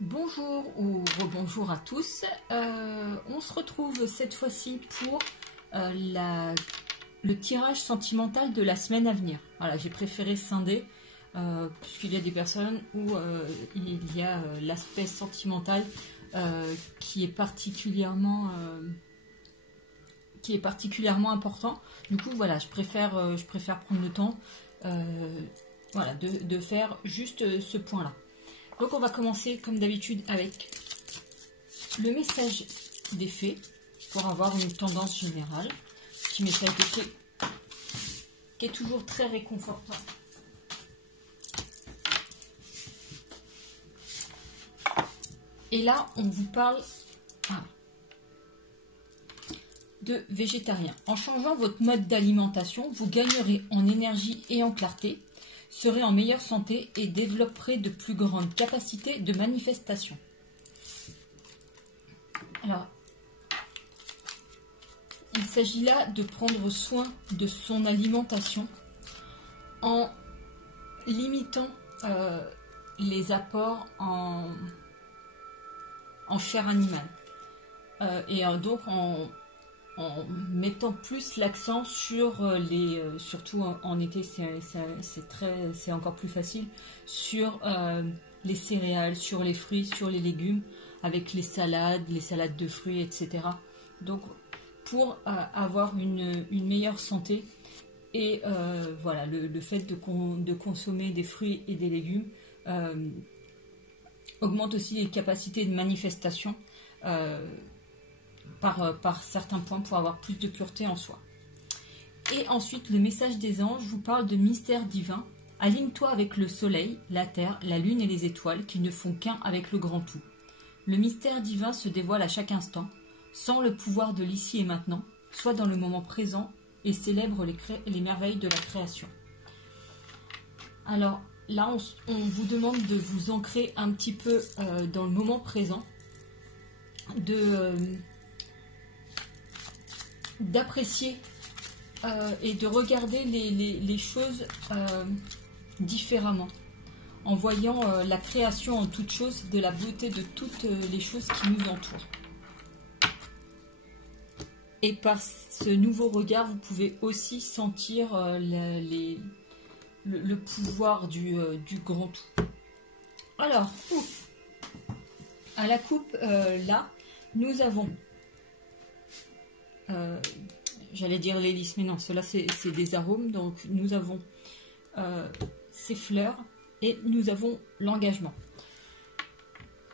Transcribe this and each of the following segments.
Bonjour ou rebonjour à tous. On se retrouve cette fois-ci pour le tirage sentimental de la semaine à venir. Voilà, j'ai préféré scinder puisqu'il y a des personnes où il y a l'aspect sentimental qui est particulièrement important. Du coup, voilà, je préfère prendre le temps voilà, de faire juste ce point-là. Donc on va commencer comme d'habitude avec le message des fées pour avoir une tendance générale. Petit message des fées qui est toujours très réconfortant. Et là on vous parle de végétarien. En changeant votre mode d'alimentation, vous gagnerez en énergie et en clarté, serez en meilleure santé et développerez de plus grandes capacités de manifestation. Alors, il s'agit là de prendre soin de son alimentation en limitant les apports en chair animale et donc en mettant plus l'accent sur surtout en été c'est encore plus facile, sur les céréales, sur les fruits, sur les légumes, avec les salades de fruits, etc. Donc pour avoir une meilleure santé et voilà, le fait de consommer des fruits et des légumes augmente aussi les capacités de manifestation par certains points pour avoir plus de pureté en soi. Et ensuite, le message des anges vous parle de mystère divin. Aligne-toi avec le soleil, la terre, la lune et les étoiles qui ne font qu'un avec le grand tout. Le mystère divin se dévoile à chaque instant, sans le pouvoir de l'ici et maintenant, soit dans le moment présent et célèbre les merveilles de la création. Alors là, on vous demande de vous ancrer un petit peu dans le moment présent, d'apprécier et de regarder les choses différemment, en voyant la création en toute chose, de la beauté de toutes les choses qui nous entourent. Et par ce nouveau regard, vous pouvez aussi sentir le pouvoir du grand tout. Alors, à la coupe, là, nous avons j'allais dire l'hélice, mais non, cela c'est des arômes. Donc nous avons ces fleurs et nous avons l'engagement.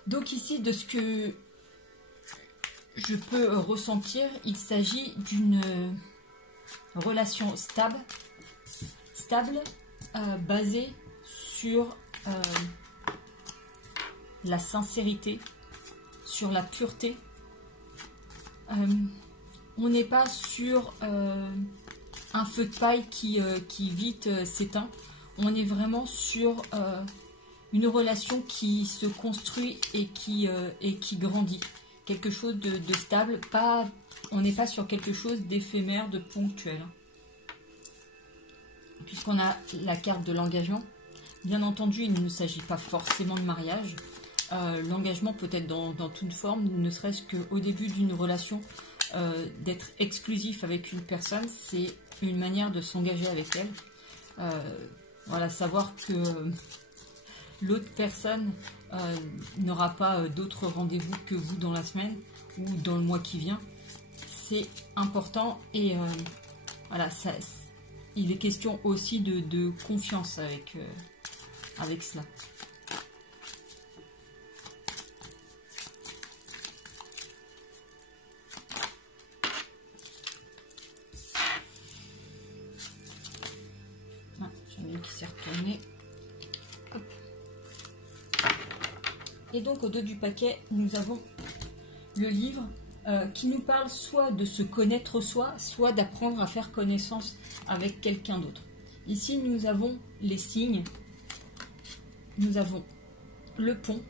Donc ici, de ce que je peux ressentir, il s'agit d'une relation stable basée sur la sincérité, sur la pureté. On n'est pas sur un feu de paille qui vite s'éteint. On est vraiment sur une relation qui se construit et qui grandit. Quelque chose de stable. On n'est pas sur quelque chose d'éphémère, de ponctuel. Puisqu'on a la carte de l'engagement. Bien entendu, il ne s'agit pas forcément de mariage. L'engagement peut être dans toute forme, ne serait-ce qu'au début d'une relation. D'être exclusif avec une personne, c'est une manière de s'engager avec elle. Voilà, savoir que l'autre personne n'aura pas d'autres rendez-vous que vous dans la semaine ou dans le mois qui vient, c'est important. Et voilà, il est question aussi de confiance avec cela. Qui s'est retourné. Hop. Et donc au dos du paquet, nous avons le livre qui nous parle soit de se connaître soi, soit d'apprendre à faire connaissance avec quelqu'un d'autre. Ici, nous avons les signes, nous avons le pont,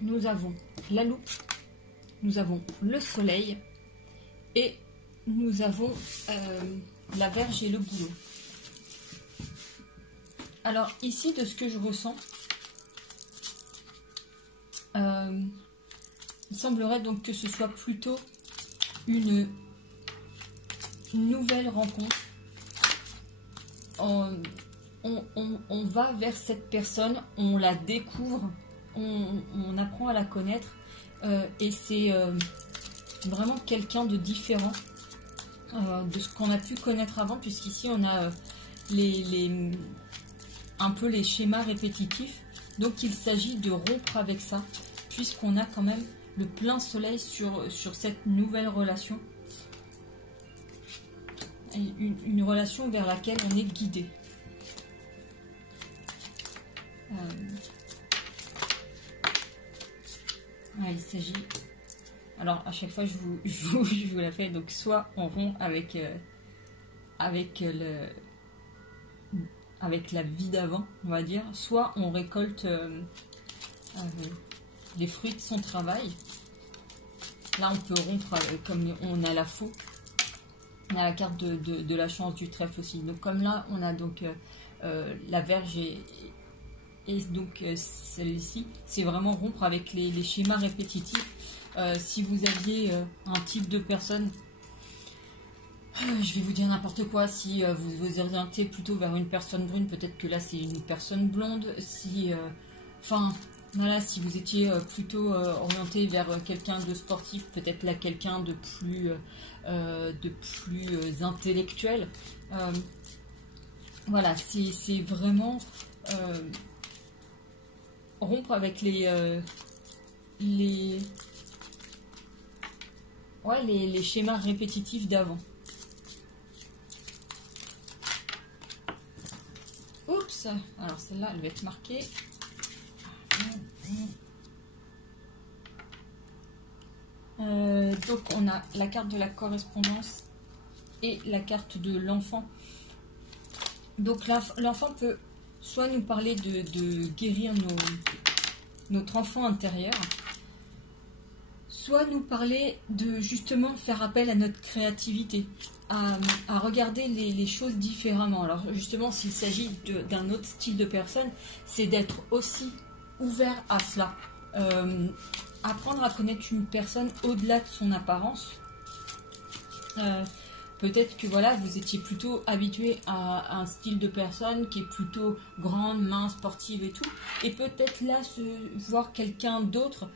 nous avons la loupe, nous avons le soleil et nous avons la verge et le bouleau. Alors ici, de ce que je ressens, Il semblerait donc que ce soit plutôt une nouvelle rencontre. On va vers cette personne, on la découvre, on apprend à la connaître, et c'est vraiment quelqu'un de différent de ce qu'on a pu connaître avant, puisqu'ici on a un peu les schémas répétitifs. Donc il s'agit de rompre avec ça, puisqu'on a quand même le plein soleil sur cette nouvelle relation. Une relation vers laquelle on est guidé. Il s'agit... Alors à chaque fois je vous la fais, donc soit on rompt avec la vie d'avant, on va dire, soit on récolte les fruits de son travail. Là on peut rompre comme on a la faux. On a la carte de la chance du trèfle aussi. Donc comme là, on a donc la verge et donc celle-ci, c'est vraiment rompre avec les schémas répétitifs. Si vous aviez un type de personne, je vais vous dire n'importe quoi, si vous vous orientez plutôt vers une personne brune, peut-être que là c'est une personne blonde. Si, voilà, si vous étiez plutôt orienté vers quelqu'un de sportif, peut-être là quelqu'un de plus intellectuel. Voilà, c'est vraiment rompre avec les schémas répétitifs d'avant. Oups, alors celle-là elle va être marquée. Donc on a la carte de la correspondance et la carte de l'enfant. Donc l'enfant peut soit nous parler de guérir notre enfant intérieur, soit nous parler de justement faire appel à notre créativité, à regarder les choses différemment. Alors justement, s'il s'agit d'un autre style de personne, c'est d'être aussi ouvert à cela. Apprendre à connaître une personne au-delà de son apparence. Peut-être que voilà, vous étiez plutôt habitué à un style de personne qui est plutôt grande, mince, sportive et tout. Et peut-être là, voir quelqu'un d'autre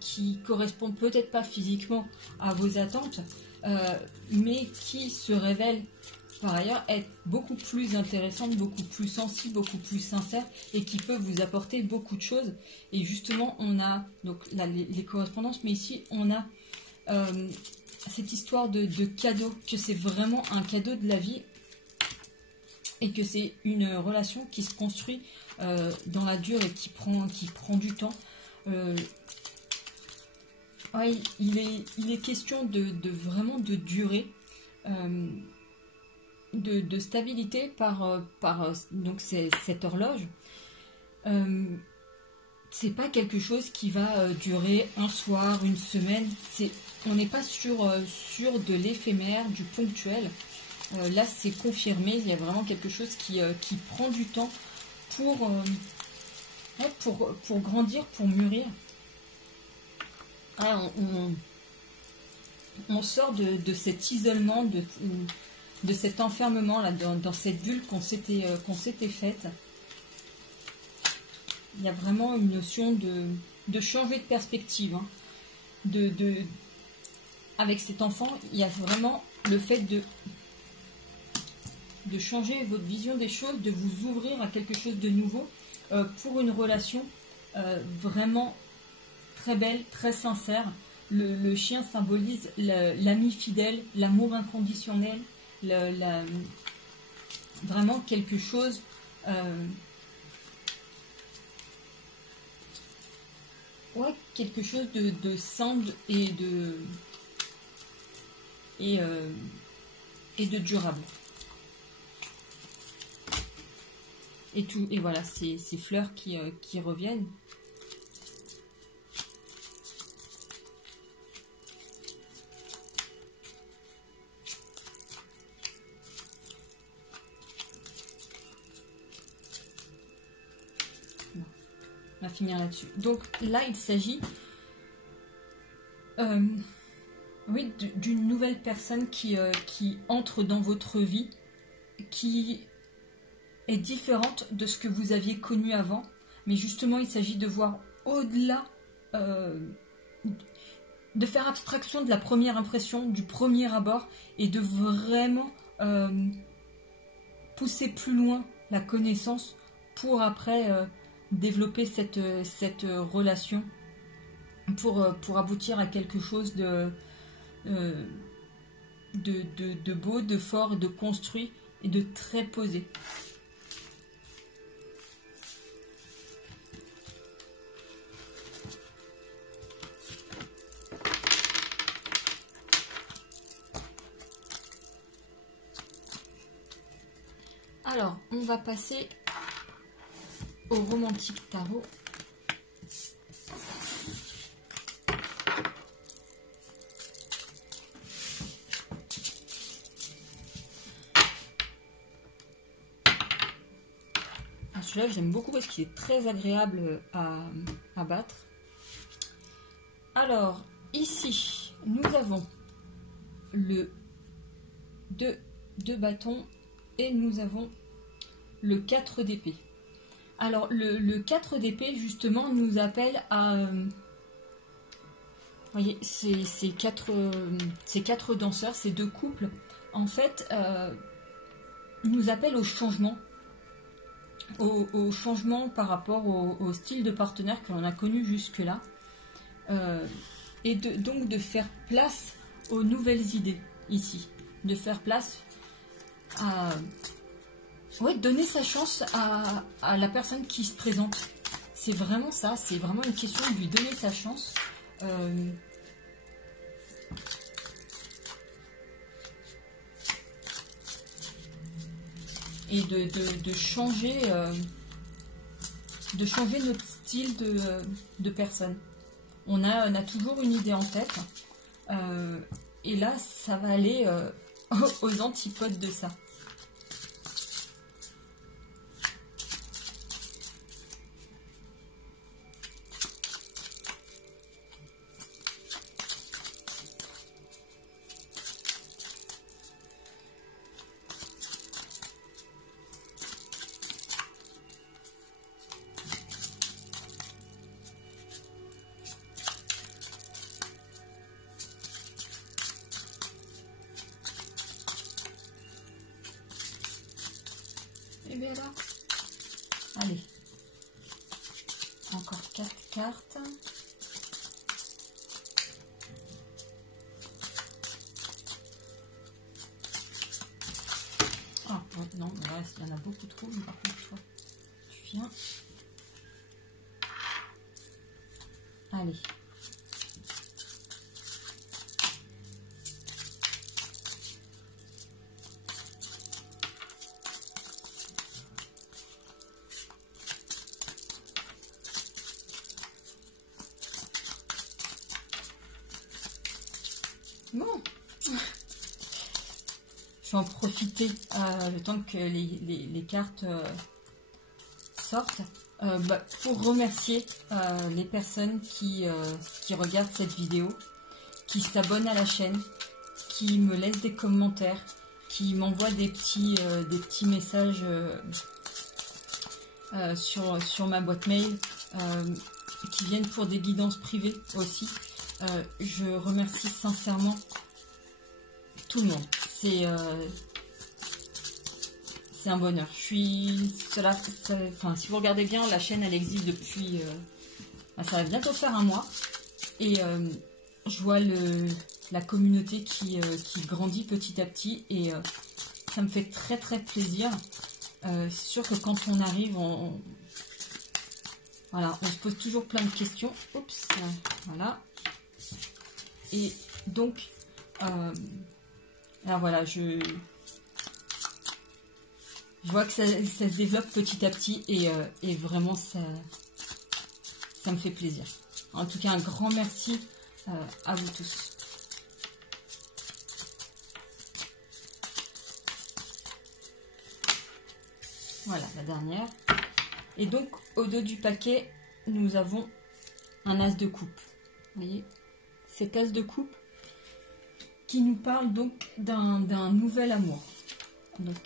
qui correspond peut-être pas physiquement à vos attentes, mais qui se révèle par ailleurs être beaucoup plus intéressante, beaucoup plus sensible, beaucoup plus sincère et qui peut vous apporter beaucoup de choses. Et justement, on a donc là, les correspondances, mais ici on a cette histoire de cadeau, que c'est vraiment un cadeau de la vie et que c'est une relation qui se construit dans la durée et qui prend du temps. Ouais, il est question de vraiment de durée, de stabilité par donc cette horloge. C'est pas quelque chose qui va durer un soir, une semaine. On n'est pas sur de l'éphémère, du ponctuel. Là, c'est confirmé. Il y a vraiment quelque chose qui prend du temps pour grandir, pour mûrir. Ah, on sort de cet isolement, de cet enfermement là, dans cette bulle qu'on s'était faite. Il y a vraiment une notion de changer de perspective. Hein. Avec cet enfant, il y a vraiment le fait de changer votre vision des choses, de vous ouvrir à quelque chose de nouveau pour une relation vraiment très belle, très sincère. Le chien symbolise l'ami fidèle, l'amour inconditionnel, vraiment quelque chose quelque chose de simple et de durable. Et voilà, ces fleurs qui reviennent. On va finir là-dessus. Donc là, il s'agit oui, d'une nouvelle personne qui entre dans votre vie, qui est différente de ce que vous aviez connu avant. Mais justement, il s'agit de voir au-delà, de faire abstraction de la première impression, du premier abord, et de vraiment pousser plus loin la connaissance pour après développer cette relation, pour aboutir à quelque chose de beau, de fort, de construit et de très posé. Alors, on va passer au romantique tarot. Celui-là, j'aime beaucoup parce qu'il est très agréable à battre. Alors, ici, nous avons le 2 de bâton et nous avons le 4 d'épée. Alors, le 4 d'épée, justement, nous appelle à... vous voyez, ces quatre danseurs, ces deux couples, en fait, nous appellent au changement. Au changement par rapport au style de partenaire que l'on a connu jusque-là. Et donc de faire place aux nouvelles idées, ici. De faire place à... ouais, donner sa chance à la personne qui se présente. C'est vraiment ça, c'est vraiment une question de lui donner sa chance. Et de changer notre style de personne. On a toujours une idée en tête. Et là, ça va aller aux antipodes de ça. Et bien là, allez, encore 4 cartes. Ah, non, là, il y en a beaucoup trop, mais par contre, toi, tu viens. Allez. Bon, je vais en profiter le temps que les cartes sortent pour remercier les personnes qui regardent cette vidéo, qui s'abonnent à la chaîne, qui me laissent des commentaires, qui m'envoient des petits messages sur ma boîte mail, qui viennent pour des guidances privées aussi. Je remercie sincèrement tout le monde. C'est un bonheur. Enfin, si vous regardez bien, la chaîne elle existe depuis... ça va bientôt faire un mois. Et je vois la communauté qui grandit petit à petit. Et ça me fait très très plaisir. C'est sûr que quand on arrive, voilà, on se pose toujours plein de questions. Oups, voilà. Et donc, alors voilà, je vois que ça se développe petit à petit et vraiment ça me fait plaisir. En tout cas, un grand merci à vous tous. Voilà, la dernière. Et donc, au dos du paquet, nous avons un as de coupe. Vous voyez, cet as de coupe qui nous parle donc d'un nouvel amour. Donc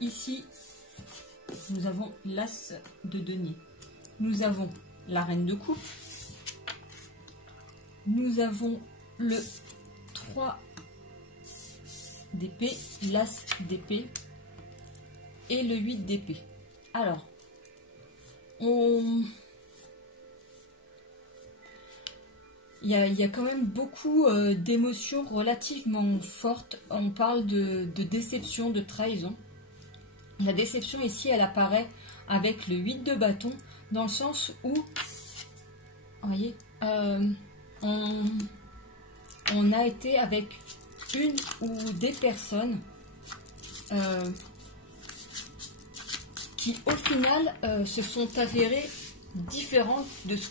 ici, nous avons l'as de denier. Nous avons la reine de coupe. Nous avons le 3 d'épée, l'as d'épée et le 8 d'épée. Alors, il y a quand même beaucoup d'émotions relativement fortes. On parle de déception, de trahison. La déception ici, elle apparaît avec le 8 de bâton, dans le sens où, vous voyez, on a été avec une ou des personnes qui, au final, se sont avérées différentes de ce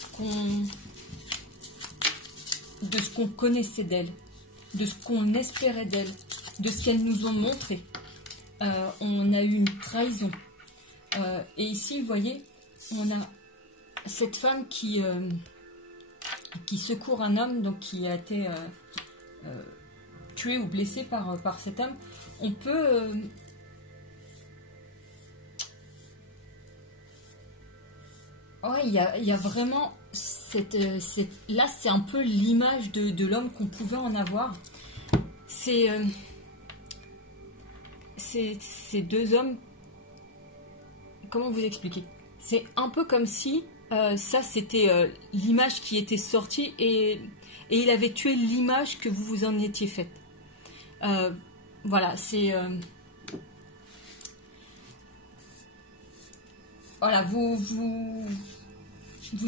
qu'on connaissait d'elles, de ce qu'on espérait d'elles, de ce qu'elles nous ont montré. On a eu une trahison. Et ici, vous voyez, on a cette femme qui secourt un homme, donc qui a été tué ou blessé par cet homme. On peut... ouais, il y a vraiment là, c'est un peu l'image de l'homme qu'on pouvait en avoir. C'est ces deux hommes, comment vous expliquer? C'est un peu comme si ça c'était l'image qui était sortie et il avait tué l'image que vous vous en étiez faite. Voilà, c'est... voilà, vous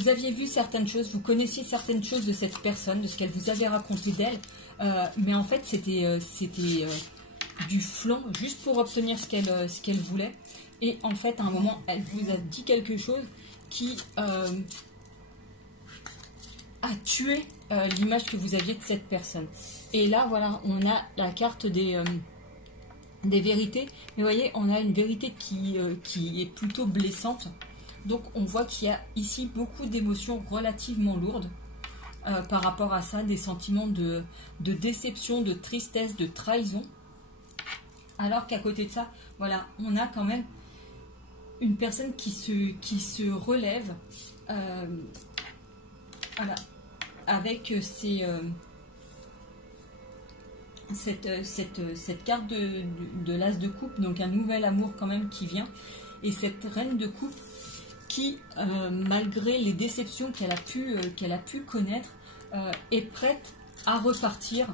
aviez vu certaines choses, vous connaissiez certaines choses de cette personne, de ce qu'elle vous avait raconté d'elle, mais en fait c'était du flanc, juste pour obtenir ce qu'elle voulait. Et en fait, à un moment, elle vous a dit quelque chose qui a tué l'image que vous aviez de cette personne. Et là, voilà, on a la carte des vérités. Mais vous voyez, on a une vérité qui est plutôt blessante. Donc, on voit qu'il y a ici beaucoup d'émotions relativement lourdes par rapport à ça, des sentiments de déception, de tristesse, de trahison. Alors qu'à côté de ça, voilà, on a quand même une personne qui se relève, voilà, avec cette carte de l'as de coupe, donc un nouvel amour quand même qui vient, et cette reine de coupe qui, malgré les déceptions qu'elle a pu connaître, est prête à repartir,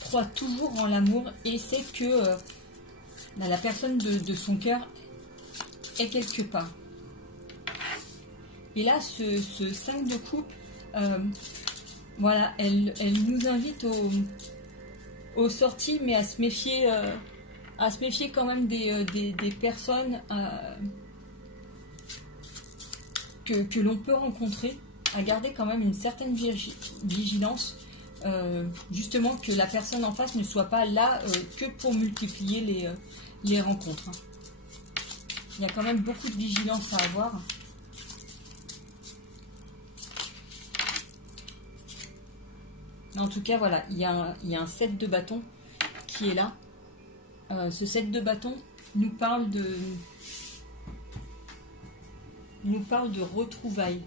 croit toujours en l'amour et sait que la personne de son cœur est quelque part. Et là, ce 5 de coupe, voilà, elle nous invite aux sorties, mais à se méfier quand même des personnes que l'on peut rencontrer, à garder quand même une certaine vigilance, justement que la personne en face ne soit pas là que pour multiplier les rencontres. Il y a quand même beaucoup de vigilance à avoir. En tout cas, voilà, il y a un 7 de bâton qui est là. Ce 7 de bâton nous parle de retrouvailles.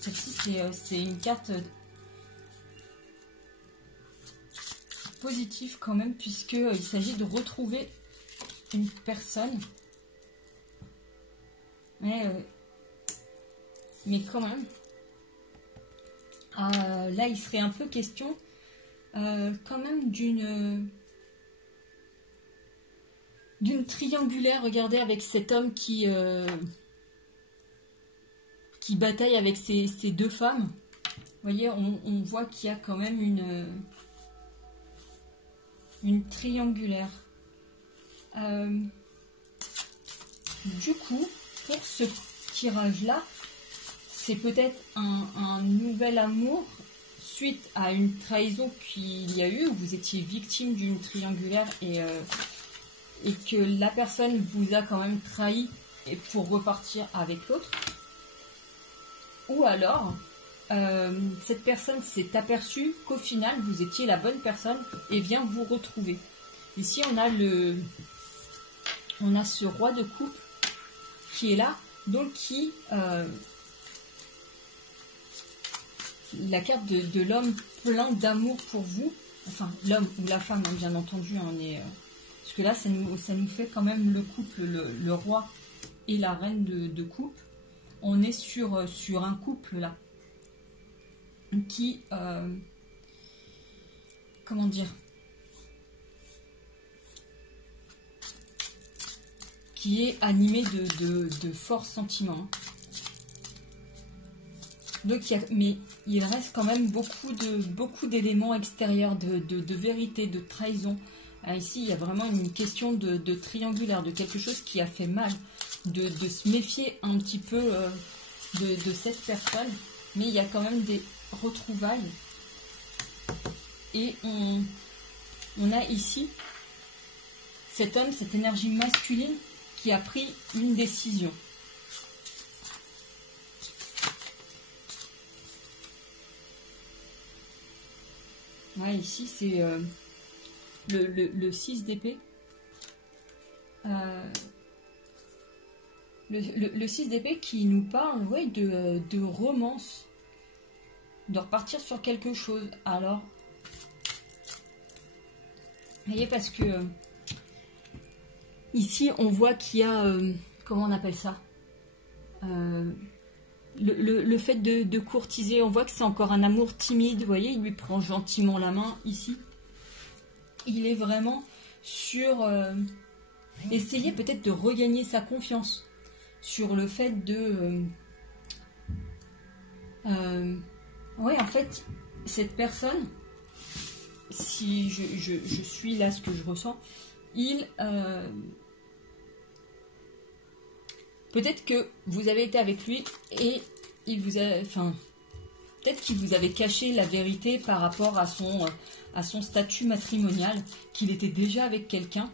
Celle-ci, c'est une carte positive quand même, puisqu'il s'agit de retrouver une personne. Mais quand même, là, il serait un peu question quand même d'une triangulaire. Regardez, avec cet homme qui bataille avec ces deux femmes. Vous voyez, on voit qu'il y a quand même une triangulaire. Du coup, pour ce tirage-là, c'est peut-être un nouvel amour suite à une trahison qu'il y a eu, où vous étiez victime d'une triangulaire et que la personne vous a quand même trahi et pour repartir avec l'autre. Ou alors, cette personne s'est aperçue qu'au final, vous étiez la bonne personne et vient vous retrouver. Ici, on a ce roi de coupe qui est là, donc qui... la carte de l'homme plein d'amour pour vous, enfin l'homme ou la femme, hein, bien entendu, hein, parce que là ça nous fait quand même le couple, le roi et la reine de coupe. On est sur un couple là qui comment dire, qui est animé de forts sentiments. Donc, mais il reste quand même beaucoup d'éléments extérieurs, de vérité, de trahison. Ici, il y a vraiment une question de triangulaire, de quelque chose qui a fait mal, de se méfier un petit peu de cette personne. Mais il y a quand même des retrouvailles. Et on a ici cet homme, cette énergie masculine qui a pris une décision. Ouais, ici, c'est le 6 d'épée. Le 6 d'épée qui nous parle, ouais, de romance. De repartir sur quelque chose. Alors, vous voyez, parce que ici, on voit qu'il y a... comment on appelle ça, le fait de courtiser, on voit que c'est encore un amour timide, vous voyez, il lui prend gentiment la main ici. Il est vraiment sur essayer peut-être de regagner sa confiance, sur le fait de... ouais, en fait, cette personne, si je suis là ce que je ressens, il... peut-être que vous avez été avec lui et il vous a... Enfin, peut-être qu'il vous avait caché la vérité par rapport à son statut matrimonial, qu'il était déjà avec quelqu'un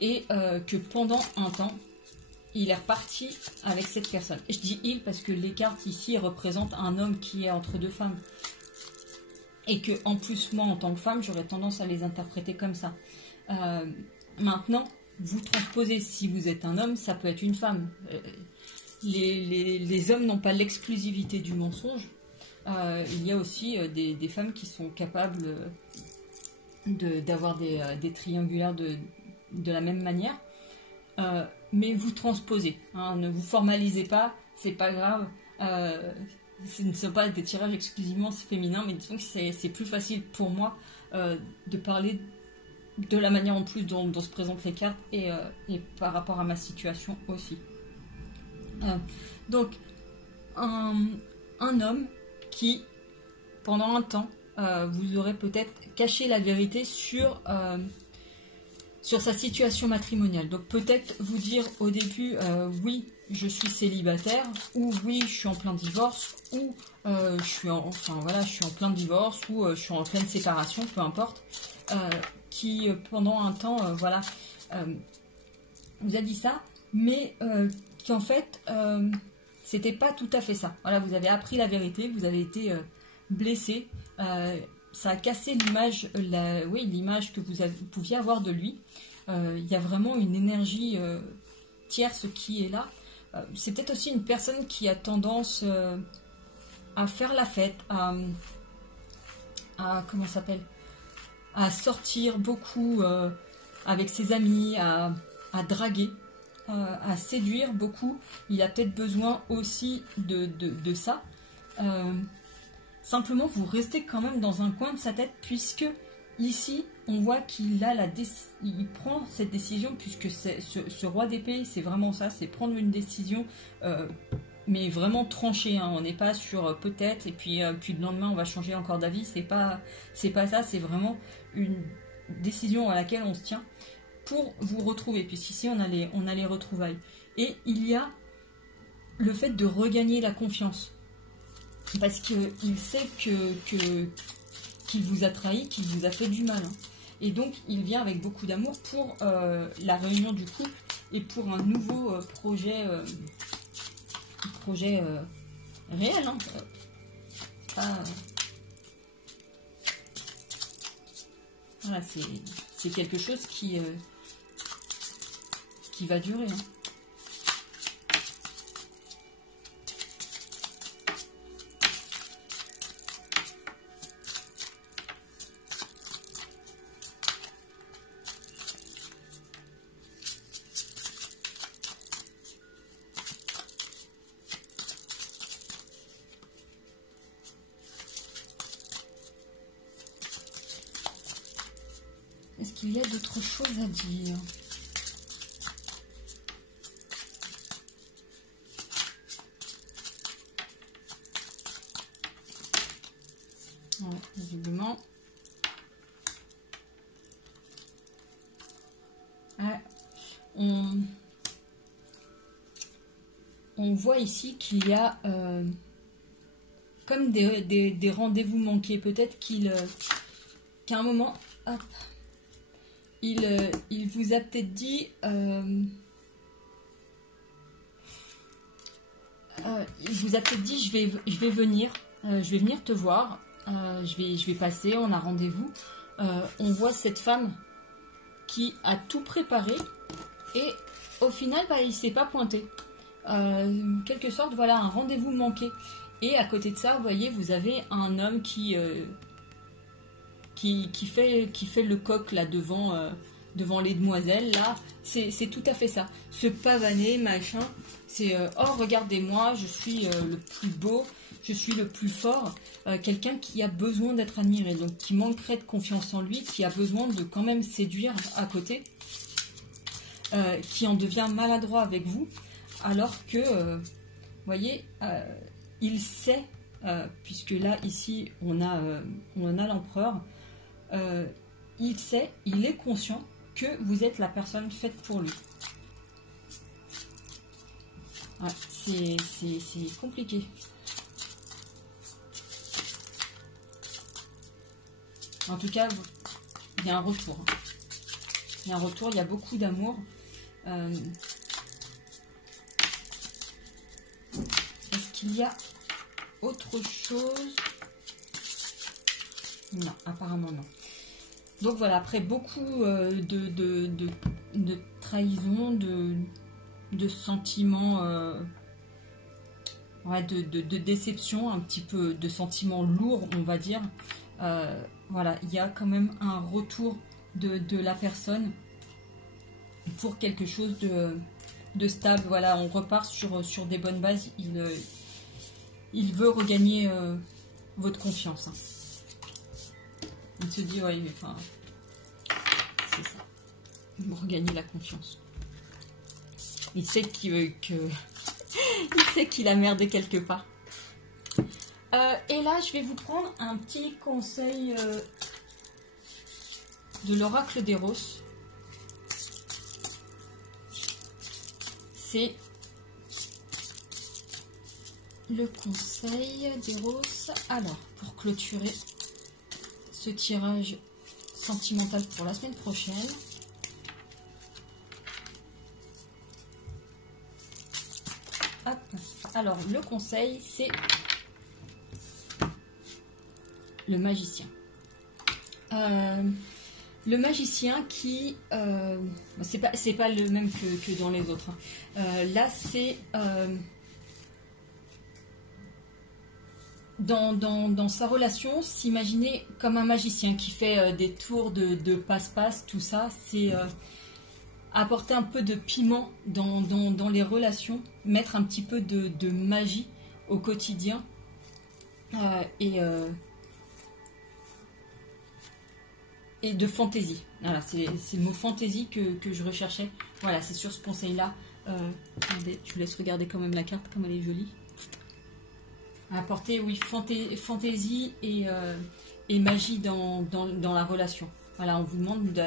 et que pendant un temps, il est reparti avec cette personne. Et je dis il parce que les cartes ici représentent un homme qui est entre deux femmes. Et que en plus, moi, en tant que femme, j'aurais tendance à les interpréter comme ça. Maintenant... vous transposez, si vous êtes un homme, ça peut être une femme. Les hommes n'ont pas l'exclusivité du mensonge. Il y a aussi des femmes qui sont capables d'avoir des triangulaires de la même manière. Mais vous transposez. Hein, ne vous formalisez pas, c'est pas grave. Ce ne sont pas des tirages exclusivement féminins, mais disons que c'est plus facile pour moi de parler de la manière en plus dont se présentent les cartes et par rapport à ma situation aussi. Donc, un homme qui, pendant un temps, vous aurez peut-être caché la vérité sur sa situation matrimoniale. Donc, peut-être vous dire au début, oui, je suis célibataire, ou oui, je suis en plein divorce, ou je suis en plein divorce, ou je suis en pleine séparation, peu importe. Qui pendant un temps vous a dit ça, mais qui en fait c'était pas tout à fait ça. Voilà, vous avez appris la vérité, vous avez été blessé, ça a cassé l'image, l'image que vous pouviez avoir de lui. Il y a vraiment une énergie tierce qui est là. C'est peut-être aussi une personne qui a tendance à faire la fête, à comment ça s'appelle, à sortir beaucoup avec ses amis, à draguer, à séduire beaucoup. Il a peut-être besoin aussi de ça. Simplement, vous restez quand même dans un coin de sa tête, puisque ici, on voit qu'il a il prend cette décision, puisque ce roi d'épée, c'est vraiment ça, c'est prendre une décision, mais vraiment tranchée. Hein. On n'est pas sur peut-être, et puis le lendemain, on va changer encore d'avis. C'est pas ça, c'est vraiment une décision à laquelle on se tient pour vous retrouver, puisqu'ici on a les retrouvailles. Et il y a le fait de regagner la confiance. Parce qu'il sait qu'il vous a trahi, qu'il vous a fait du mal. Hein. Et donc, il vient avec beaucoup d'amour pour la réunion du couple et pour un nouveau projet réel. Hein. Voilà, c'est quelque chose qui va durer. Hein. Est-ce qu'il y a d'autres choses à dire? Ouais, visiblement. Ouais. On voit ici qu'il y a comme des rendez-vous manqués. Peut-être qu'à un moment, hop, il vous a peut-être dit, je vais venir te voir, je vais passer, on a rendez-vous. On voit cette femme qui a tout préparé et au final, bah, il ne s'est pas pointé. Quelque sorte, voilà, un rendez-vous manqué. Et à côté de ça, vous voyez, vous avez un homme qui fait le coq là devant les demoiselles. Là, c'est tout à fait ça. Se pavaner, machin. C'est oh, regardez-moi, je suis le plus beau, je suis le plus fort. Quelqu'un qui a besoin d'être admiré, donc qui manquerait de confiance en lui, qui a besoin de quand même séduire à côté, qui en devient maladroit avec vous. Alors que, vous voyez, il sait, puisque là, ici, on a l'empereur, il sait, il est conscient que vous êtes la personne faite pour lui. Ouais, c'est compliqué. En tout cas, il y a un retour. Il y a un retour, il y a beaucoup d'amour. Est-ce qu'il y a autre chose? Non, apparemment non. Donc voilà, après beaucoup de trahison, de sentiments, ouais, de déception, un petit peu de sentiments lourds, on va dire. Voilà, il y a quand même un retour de la personne pour quelque chose de stable. Voilà, on repart sur des bonnes bases. Il veut regagner votre confiance. Hein. Il se dit, ouais, enfin, c'est ça. Il veut regagner la confiance. Il sait il sait qu'il a merdé quelque part. Et là, je vais vous prendre un petit conseil de l'oracle d'Eros. C'est le conseil d'Eros. Alors, pour clôturer ce tirage sentimental pour la semaine prochaine. Hop. Alors, le conseil, c'est le magicien. Le magicien qui... c'est pas le même que dans les autres. Hein. Là, c'est... Dans sa relation, s'imaginer comme un magicien qui fait des tours de passe-passe, tout ça, c'est apporter un peu de piment dans les relations, mettre un petit peu de magie au quotidien et de fantaisie. Voilà, c'est le mot fantaisie que je recherchais. Voilà, c'est sur ce conseil-là. Attendez, je vous laisse regarder quand même la carte, comme elle est jolie. Apporter, oui, fantaisie et magie dans la relation. Voilà, on vous demande,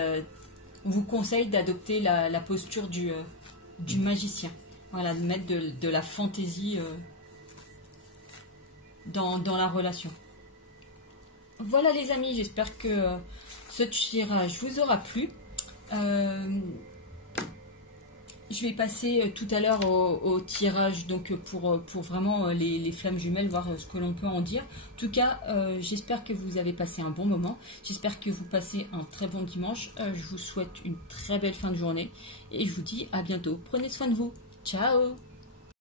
on vous conseille d'adopter la posture du magicien. Voilà, de mettre de la fantaisie dans la relation. Voilà les amis, j'espère que ce tirage vous aura plu. Je vais passer tout à l'heure au tirage donc pour vraiment les flammes jumelles, voir ce que l'on peut en dire. En tout cas, j'espère que vous avez passé un bon moment. J'espère que vous passez un très bon dimanche. Je vous souhaite une très belle fin de journée et je vous dis à bientôt. Prenez soin de vous. Ciao!